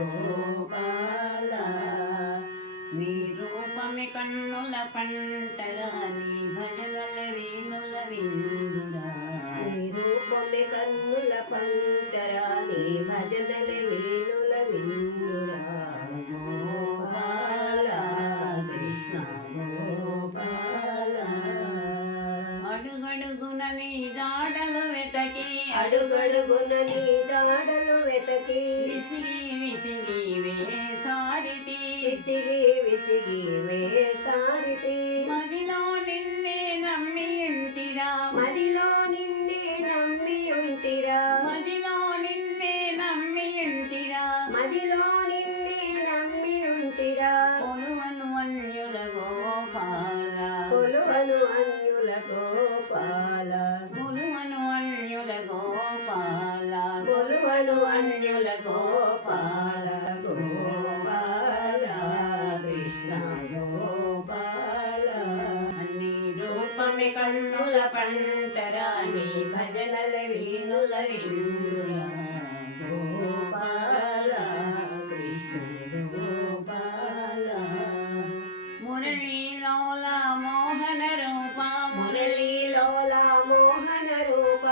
గోపాల నీ రూపమే కన్నుల పంటరా నీ భజనల వేణుల విందురా నీ రూపమే కన్నుల పంటరా నీ భజనల వేణుల విందురా గోపాల కృష్ణ గోపాల అడుగడుగున నీ జాడలు వెతకి అడుగడుగున నీ జాడలు వెతకి విసిగి విసిగి వేసారితి విసిగి విసిగి వేసారితి మదిలో నిన్నే నమ్మి ఉంటిరా మదిలో నిన్నే నమ్మి ఉంటిరా మదిలో నిన్నే నమ్మి ఉంటిరా మదిలో నిన్నే నమ్మి ఉంటిరా కొలువను అన్యుల గోపాల కొలువను అన్యుల గోపాల కొలువను అన్యుల గోపాల కొలువను అన్యుల గోపాల గోపాల కృష్ణ గోపాల నీ రూపమే కన్నుల పంటరా నీ భజనల వీణుల విందురా గోపాల కృష్ణ గోపాల మురళీలోల మోహన రూప మురళీలోల మోహన రూప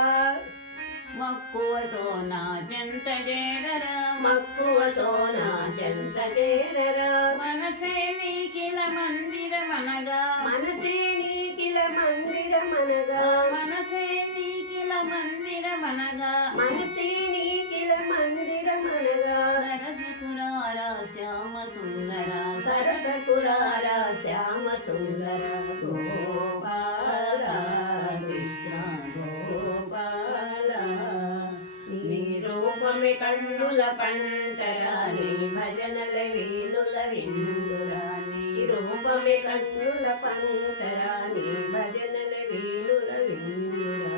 మక్కువతో నా చెంత చేరరా మక్కువతో నా చెంత చేరరా మనసే నీకిల మందిరమనగా మనసే నీకిల మందిరమనగా మనసే నీకిల మందిరమనగా మనసే నీకిల మందిరమనగా సరసకురారా శ్యామ సుందర సరసకురారా శ్యామ సుందర గోపాల కృష్ణ గోపాల నీ రూపమే కన్నుల పంటరా నీ భజనల వీణుల విందురా నీ రూపమే కన్నుల పంటరా నీ భజనల వీణుల విందురా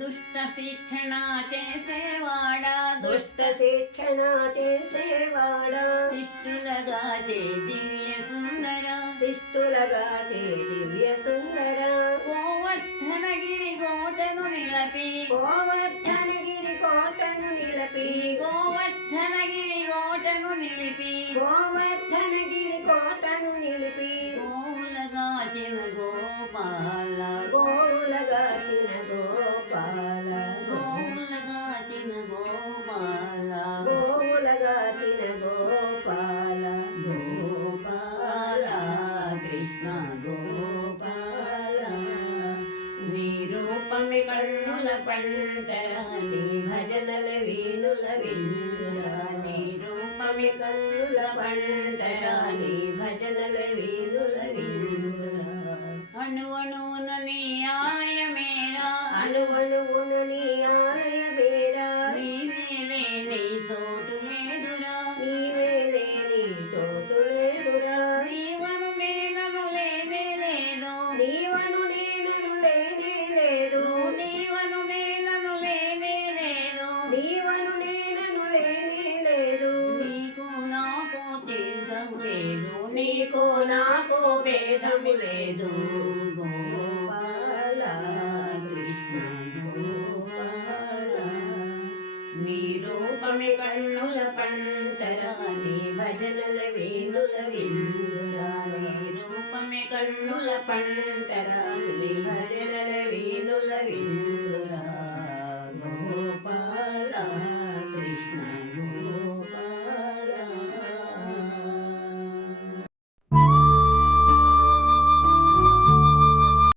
దుష్ట శిక్షణ చేసేవాడా దుష్ట శిక్షణ చేసేవాడా శిష్టులగా చే దివ్య సుందర శిష్టులగా చే దివ్య సుందర గోవర్ధనగిరి కోటను నిలపి గోవర్ధనగిరి కోటను నిలపి గోవర్ధనగిరి కోటను నిలిపి గోవర్ధనగిరి కోటను నిలిపి గోవులగాచిన గోపాల గోవులగాచిన గోపాల గోవులగాచిన గోపాల గోవులగాచిన గోపాల గోపాల కృష్ణ గోపాల నీ రూపమే కన్నుల పంటరా నీ భజనల వీణుల విందురా నీ రూపమే కన్నుల పంటరా నీ భజనల వీణుల విందురా అణువణువున నీ ఆలయమేరా అణువణువున నీ ఆలయమేరా నీవే లేని చోటు లేదురా నీవే లేని చోటు లేదురా నీవను నేనను లేనే లేదు నీవను నేనను లేనే లేదు నీవను నేనను లేనే లేదు నీవను నేనను లేనే లేదు నీకు నాకు తీర్థం లేదు నీకు నాకు భేదము లేదు గోపాల కృష్ణ గోపాల నీ రూపమే కన్నుల పంటరా నీ భజనల వేణుల విందురా నీ రూపమే కన్నుల పంటరా నీ భజనల వేణుల విందురా